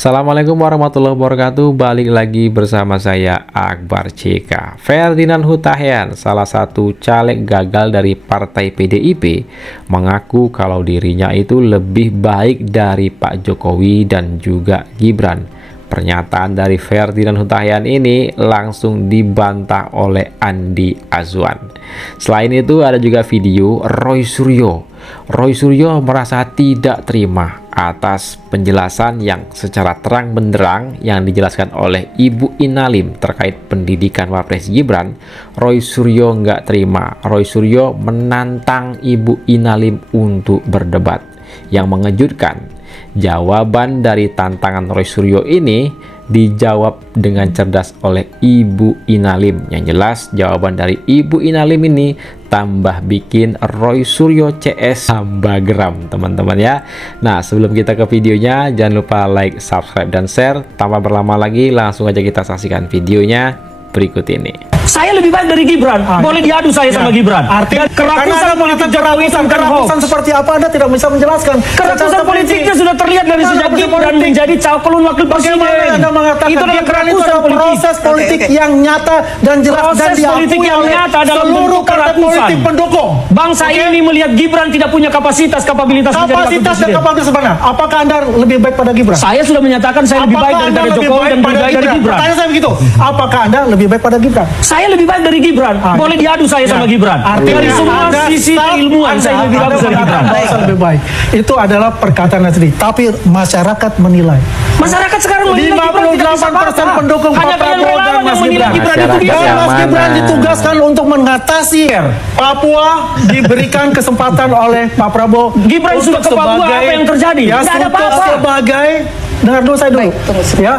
Assalamualaikum warahmatullahi wabarakatuh. Balik lagi bersama saya Akbar CK. Ferdinand Hutahian, salah satu caleg gagal dari partai PDIP, mengaku kalau dirinya itu lebih baik dari Pak Jokowi dan juga Gibran. Pernyataan dari Ferdinand Hutahian ini langsung dibantah oleh Andi Azwan. Selain itu ada juga video Roy Suryo. Roy Suryo merasa tidak terima atas penjelasan yang secara terang benderang yang dijelaskan oleh Ibu Ina Lim terkait pendidikan Wapres Gibran. Roy Suryo nggak terima. Roy Suryo menantang Ibu Ina Lim untuk berdebat. Yang mengejutkan, jawaban dari tantangan Roy Suryo ini dijawab dengan cerdas oleh Ibu Ina Lim. Yang jelas jawaban dari Ibu Ina Lim ini tambah bikin Roy Suryo CS tambah geram, teman-teman ya. Nah, sebelum kita ke videonya, jangan lupa like, subscribe, dan share. Tanpa berlama lagi, langsung aja kita saksikan videonya berikut ini. Saya lebih baik dari Gibran. Boleh diadu saya sama Gibran. Artinya kerakusan politik Jokowi kerakusan seperti apa Anda tidak bisa menjelaskan. Kerakusan politiknya sudah terlihat dari sejak Gibran menjadi calon wakil presiden. Bagaimana Anda mengatakan itu adalah kerakusan politik. Proses politik yang nyata dan jelas dan diakui oleh seluruh partai politik pendukung. Bangsa ini melihat Gibran tidak punya kapasitas, kapabilitas menjadi wakil kapasitas dan presiden. kapabilitas mana? Apakah Anda lebih baik pada Gibran? Saya sudah menyatakan saya lebih baik daripada Jokowi dan lebih baik dari Gibran. Tanya saya begitu. Apakah Anda lebih baik pada Gibran? Saya lebih baik dari Gibran. Boleh diadu saya sama Gibran. Dari semua sisi keilmuan saya lebih baik dari Gibran. Lebih baik. Itu adalah perkataan sendiri. Tapi masyarakat menilai. Masyarakat sekarang menilai Gibran tidak bisa apa-apa. Pendukung Hanya Pak Prabowo dan Mas Gibran. Mas Gibran ditugaskan untuk mengatasi Papua, diberikan kesempatan oleh Pak Prabowo. Gibran sudah ke Papua, apa yang terjadi? Ya, tidak ada apa-apa. Sebagai, dengar dulu saya dulu. Ya,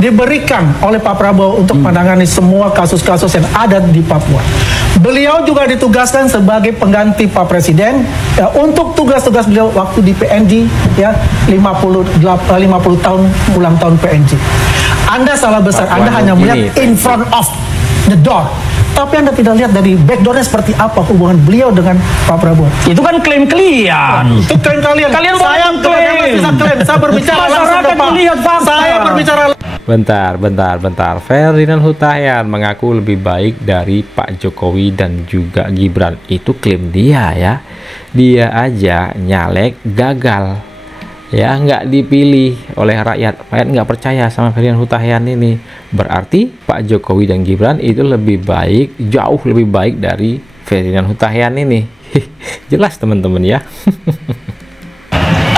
diberikan oleh Pak Prabowo untuk menangani semua kasus-kasus yang ada di Papua. Beliau juga ditugaskan sebagai pengganti Pak Presiden ya, untuk tugas-tugas beliau waktu di PNJ ya 50 tahun ulang tahun PNJ. Anda salah besar. Anda hanya melihat in front of the door. Tapi Anda tidak lihat dari backdoornya seperti apa hubungan beliau dengan Pak Prabowo. Itu kan klaim kalian. Itu klaim kalian. Kalian saya klaim. Bisa klaim. Saya berbicara langsung Masyarakat melihat fakta. Saya berbicara. Bentar. Ferdinand Hutahian mengaku lebih baik dari Pak Jokowi dan juga Gibran. Itu klaim dia ya. Dia aja nyalek gagal. Ya, nggak dipilih oleh rakyat. Rakyat nggak percaya sama Ferdinand Hutahian ini. Berarti Pak Jokowi dan Gibran itu lebih baik, jauh lebih baik dari Ferdinand Hutahian ini. Jelas teman-teman ya.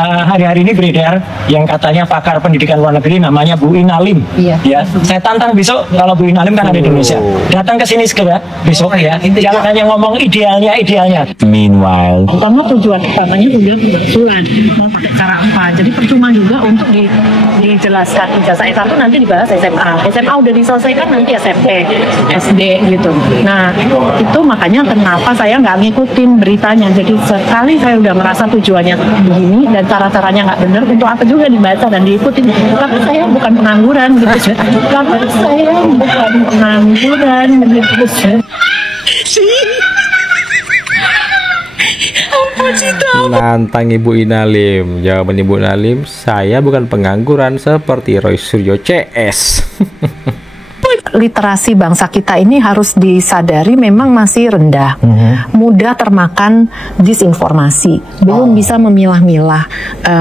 Hari-hari ini beredar yang katanya pakar pendidikan luar negeri namanya Bu Ina Lim. Iya. Ya, saya tantang besok kalau Bu Ina Lim kan ada di Indonesia. Datang ke sini segera besok ya. Jangan hanya ngomong idealnya. Meanwhile, karena tujuan utamanya udah pemakzulan mau pakai cara apa, jadi percuma juga untuk dijelaskan ijazah S1 nanti dibahas SMA udah diselesaikan nanti SMP SD gitu. Nah itu makanya kenapa saya nggak ngikutin beritanya, jadi sekali saya udah merasa tujuannya begini dan cara-caranya nggak benar, untuk apa juga dibaca dan diikutin. Tapi saya bukan pengangguran gitu. Nantang Ibu Ina Lim. Jawaban Ibu Ina Lim, saya bukan pengangguran seperti Roy Suryo CS. Literasi bangsa kita ini harus disadari memang masih rendah, mudah termakan disinformasi, belum bisa memilah-milah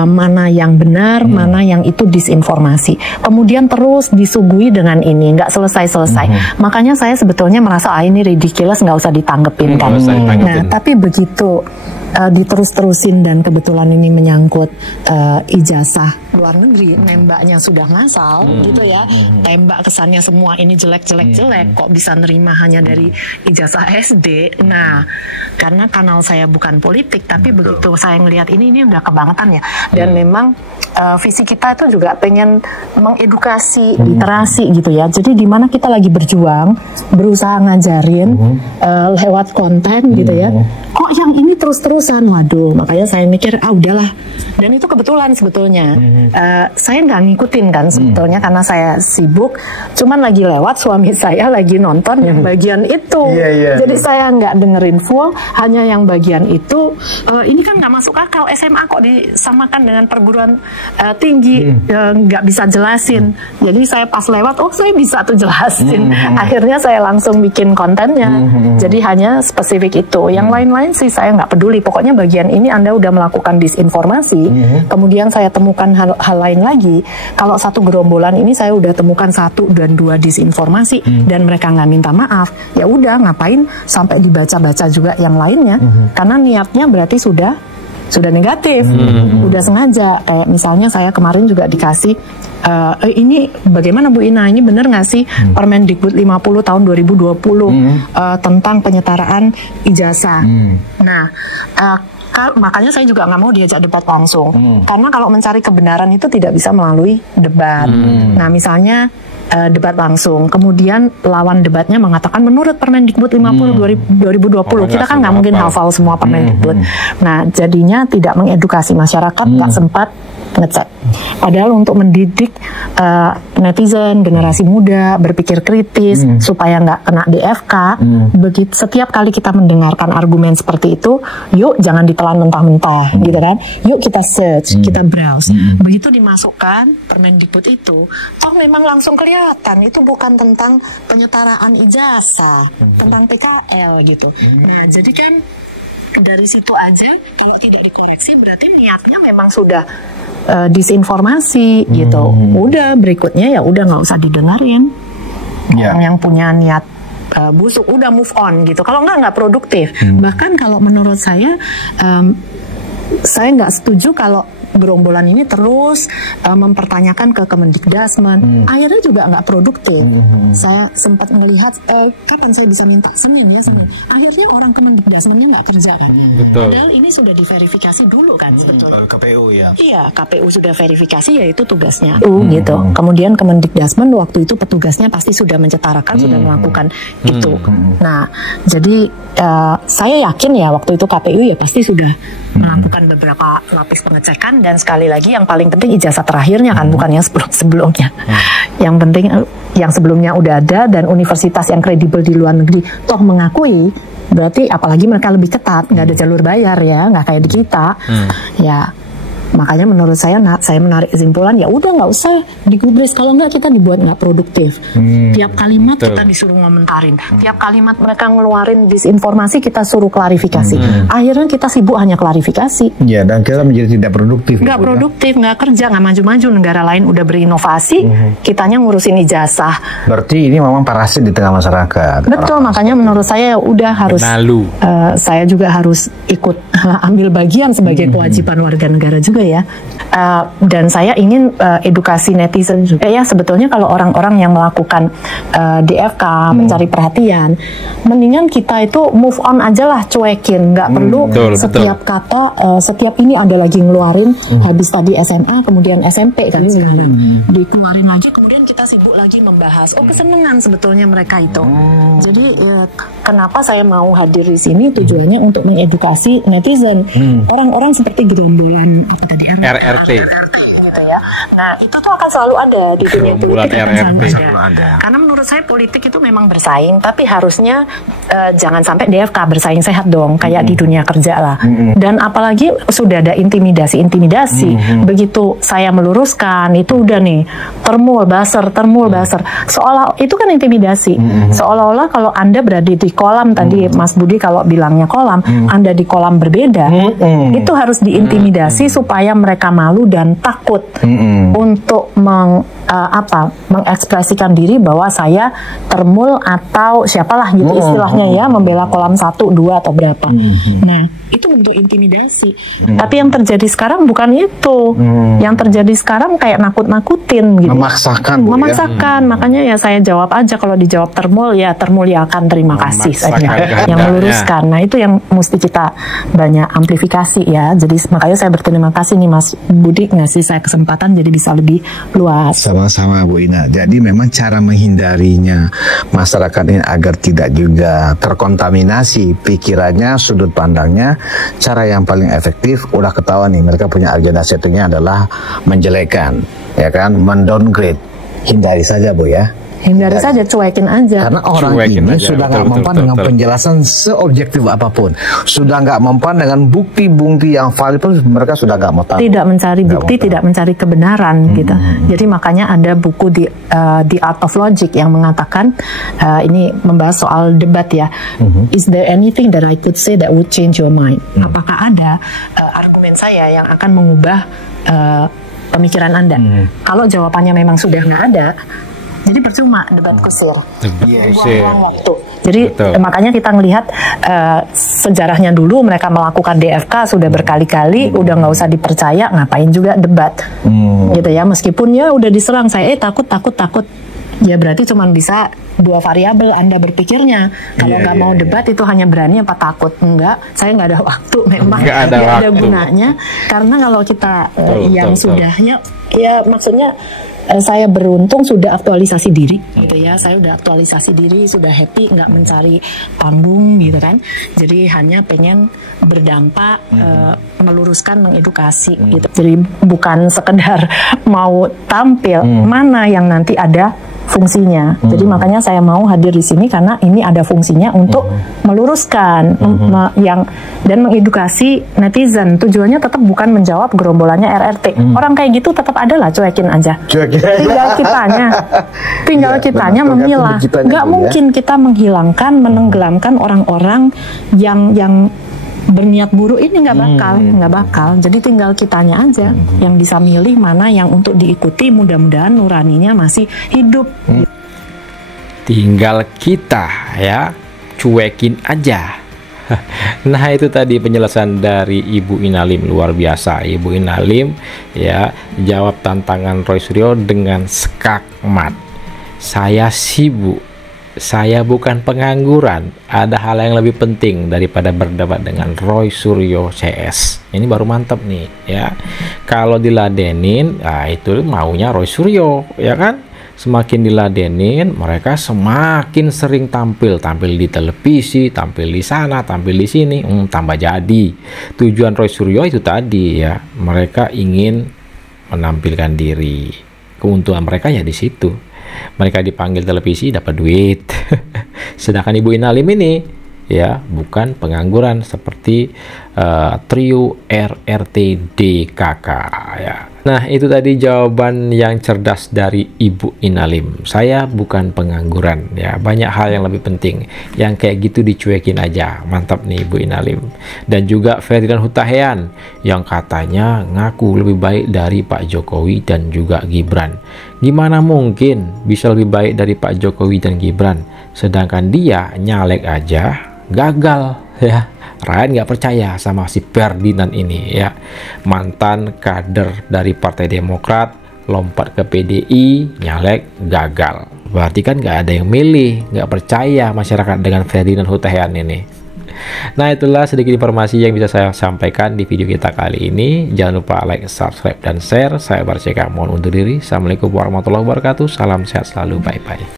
mana yang benar, mana yang itu disinformasi. Kemudian terus disuguhi dengan ini, nggak selesai-selesai. Makanya saya sebetulnya merasa ini ridiculous, nggak usah ditanggepin kan. Nah, tapi begitu diterus-terusin dan kebetulan ini menyangkut ijazah luar negeri, nembaknya sudah ngasal gitu ya, tembak kesannya semua ini jelek, kok bisa nerima hanya dari ijazah SD. Nah, karena kanal saya bukan politik, tapi begitu saya ngelihat ini udah kebangetan ya, dan memang visi kita itu juga pengen mengedukasi literasi gitu ya. Jadi di mana kita lagi berjuang, berusaha ngajarin lewat konten gitu ya. kok yang ini terus-terusan, waduh, makanya saya mikir udahlah. Dan itu kebetulan sebetulnya saya nggak ngikutin kan sebetulnya karena saya sibuk, cuman lagi lewat suami saya lagi nonton yang bagian itu, jadi saya nggak dengerin full, hanya yang bagian itu. Ini kan nggak masuk akal, SMA kok disamakan dengan perguruan tinggi, nggak bisa jelasin. Jadi saya pas lewat, saya bisa tuh jelasin. Akhirnya saya langsung bikin kontennya. Jadi hanya spesifik itu. Yang lain-lain sih saya nggak peduli. Pokoknya bagian ini Anda udah melakukan disinformasi. Kemudian saya temukan hal lain lagi. Kalau satu gerombolan ini saya udah temukan 1 dan 2 disinformasi dan mereka nggak minta maaf. Ya udah, ngapain sampai dibaca-baca juga yang lainnya? Karena niatnya berarti sudah negatif, udah sengaja. Kayak misalnya saya kemarin juga dikasih ini bagaimana Bu Ina, ini benar nggak sih Permendikbud 50 tahun 2020 tentang penyetaraan ijazah. Nah, makanya saya juga nggak mau diajak debat langsung, karena kalau mencari kebenaran itu tidak bisa melalui debat. Nah, misalnya debat langsung, kemudian lawan debatnya mengatakan menurut Permendikbud 50 2020, kita kan nggak mungkin hafal semua Permendikbud. Nah, jadinya tidak mengedukasi masyarakat, nggak sempat ngecek. Padahal untuk mendidik netizen, generasi muda berpikir kritis supaya nggak kena DFK, begitu setiap kali kita mendengarkan argumen seperti itu, yuk jangan ditelan mentah-mentah, gitu kan? Yuk kita search, kita browse. Begitu dimasukkan Permendikbud itu, toh memang langsung kelihatan itu bukan tentang penyetaraan ijazah, tentang PKL gitu. Nah, jadi kan dari situ aja kalau tidak dikoreksi berarti niatnya memang sudah disinformasi gitu. Udah berikutnya ya udah nggak usah didengarin. Yang punya niat busuk udah move on gitu. Kalau nggak produktif. Bahkan kalau menurut saya nggak setuju kalau gerombolan ini terus mempertanyakan ke Kemendikdasmen, akhirnya juga nggak produktif. Saya sempat melihat kapan saya bisa minta Senin ya, Senin. Akhirnya orang Kemendikdasmennya nggak kerja kan. Betul. Padahal ini sudah diverifikasi dulu kan sebetulnya. KPU ya. Iya, KPU sudah verifikasi, yaitu tugasnya gitu. Kemudian Kemendikdasmen waktu itu petugasnya pasti sudah mencetarakan, sudah melakukan itu. Nah, jadi saya yakin ya waktu itu KPU ya pasti sudah melakukan beberapa lapis pengecekan. Dan sekali lagi yang paling penting ijazah terakhirnya kan, bukan yang sebelumnya. Yang penting yang sebelumnya udah ada dan universitas yang kredibel di luar negeri toh mengakui, berarti apalagi mereka lebih ketat, nggak ada jalur bayar ya, nggak kayak di kita. Ya makanya menurut saya menarik kesimpulan ya udah nggak usah digubris, kalau nggak kita dibuat nggak produktif. Tiap kalimat kita disuruh ngomentarin, tiap kalimat mereka ngeluarin disinformasi kita suruh klarifikasi. Akhirnya kita sibuk hanya klarifikasi. Ya, dan kita menjadi tidak produktif. Nggak produktif, nggak kerja, nggak maju-maju. Negara lain udah berinovasi, kitanya ngurusin ijazah. Berarti ini memang parasit di tengah masyarakat. Betul, makanya menurut saya udah harus saya juga harus ikut ambil bagian sebagai kewajiban warga negara juga ya. Dan saya ingin edukasi netizen juga ya. Sebetulnya kalau orang-orang yang melakukan DFK mencari perhatian, mendingan kita itu move on aja lah, cuekin, nggak perlu setiap kata setiap ini ada lagi ngeluarin. Habis tadi SMA kemudian SMP kan sekarang dikeluarin lagi, kemudian kita sibuk lagi membahas kesenangan sebetulnya mereka itu. Jadi kenapa saya mau hadir di sini, tujuannya untuk mengedukasi netizen, orang-orang seperti gerombolan apa tadi RRT gitu ya. Nah, itu tuh akan selalu ada di dunia politik, akan selalu ada. Karena menurut saya politik itu memang bersaing, tapi harusnya jangan sampai DFK, bersaing sehat dong, kayak di dunia kerja lah. Dan apalagi sudah ada intimidasi. Begitu saya meluruskan, itu udah nih termul baser. Seolah itu kan intimidasi. Seolah-olah kalau Anda berada di kolam tadi, Mas Budi kalau bilangnya kolam, Anda di kolam berbeda, itu harus diintimidasi supaya mereka malu dan takut untuk mengekspresikan diri bahwa saya termul atau siapalah gitu istilahnya ya, membela kolam 1, 2 atau berapa. Nah, itu bentuk intimidasi. Tapi yang terjadi sekarang bukan itu. Yang terjadi sekarang kayak nakut-nakutin gitu. Memaksakan. Makanya ya saya jawab aja, kalau dijawab termul ya akan terima kasih saja. Yang meluruskan. Nah, itu yang mesti kita banyak amplifikasi ya. Jadi makanya saya berterima kasih nih Mas Budi ngasih saya kesempatan jadi bisa lebih luas. Sama-sama Bu Ina. Jadi memang cara menghindarinya masyarakat ini agar tidak juga terkontaminasi pikirannya, sudut pandangnya, cara yang paling efektif udah ketahuan nih, mereka punya agenda satunya adalah menjelekkan, ya kan, mendowngrade. Hindari saja Bu ya. Hindari saja, cuekin aja. Karena orang Cuekin ini aja, sudah nggak mempan dengan penjelasan seobjektif apapun, sudah nggak mempan dengan bukti-bukti yang valid pun mereka sudah nggak mau tahu. Tidak mencari bukti, tidak mencari kebenaran gitu. Jadi makanya ada buku di The Art of Logic yang mengatakan ini membahas soal debat ya. Is there anything that I could say that would change your mind? Apakah ada argumen saya yang akan mengubah pemikiran Anda? Kalau jawabannya memang sudah nggak ada, jadi percuma debat kusir. Buang waktu. Jadi makanya kita ngelihat sejarahnya dulu mereka melakukan DFK sudah berkali-kali, udah nggak usah dipercaya, ngapain juga debat, gitu ya. Meskipun ya udah diserang, saya takut. Ya berarti cuma bisa dua variabel Anda berpikirnya. Kalau nggak mau debat itu hanya berani apa takut? Enggak, saya nggak ada waktu memang. Nggak ada gunanya. Karena kalau kita sudahnya, ya maksudnya saya beruntung sudah aktualisasi diri gitu ya. Saya udah aktualisasi diri, sudah happy, nggak mencari panggung gitu kan. Jadi hanya pengen berdampak, meluruskan, mengedukasi gitu. Jadi bukan sekedar mau tampil, mana yang nanti ada fungsinya. Jadi makanya saya mau hadir di sini karena ini ada fungsinya untuk meluruskan dan mengedukasi netizen. Tujuannya tetap bukan menjawab gerombolannya RRT. Orang kayak gitu tetap ada lah, cuekin aja. Tinggal kitanya memilah. Nggak mungkin kita menghilangkan, menenggelamkan orang-orang yang berniat buruk ini, nggak bakal. Jadi tinggal kitanya aja yang bisa milih mana yang untuk diikuti. Mudah-mudahan nuraninya masih hidup. Tinggal kita ya, cuekin aja. Nah itu tadi penjelasan dari Ibu Ina Lim, luar biasa. Ibu Ina Lim ya jawab tantangan Roy Suryo dengan skakmat. Saya sibuk, saya bukan pengangguran. Ada hal yang lebih penting daripada berdebat dengan Roy Suryo CS. Ini baru mantap nih ya. Kalau diladenin, itu maunya Roy Suryo ya kan. Semakin diladenin, mereka semakin sering tampil di televisi, tampil di sana, tampil di sini, tambah jadi. Tujuan Roy Suryo itu tadi ya, mereka ingin menampilkan diri. Keuntungan mereka ya di situ. Mereka dipanggil televisi dapat duit. Sedangkan Ibu Ina Lim ini ya bukan pengangguran seperti trio RRT DKK ya. Nah itu tadi jawaban yang cerdas dari Ibu Ina Lim. Saya bukan pengangguran ya, banyak hal yang lebih penting. Yang kayak gitu dicuekin aja. Mantap nih Ibu Ina Lim. Dan juga Ferdinand Hutahian yang katanya ngaku lebih baik dari Pak Jokowi dan juga Gibran. Gimana mungkin bisa lebih baik dari Pak Jokowi dan Gibran, sedangkan dia nyalek aja gagal ya. Rakyat nggak percaya sama si Ferdinand ini ya, mantan kader dari Partai Demokrat lompat ke PDI, nyalek gagal. Berarti kan nggak ada yang milih, nggak percaya masyarakat dengan Ferdinand Hutahian ini. Nah itulah sedikit informasi yang bisa saya sampaikan di video kita kali ini. Jangan lupa like, subscribe, dan share. Saya Akbar CK mohon undur diri. Assalamualaikum warahmatullahi wabarakatuh. Salam sehat selalu, bye bye.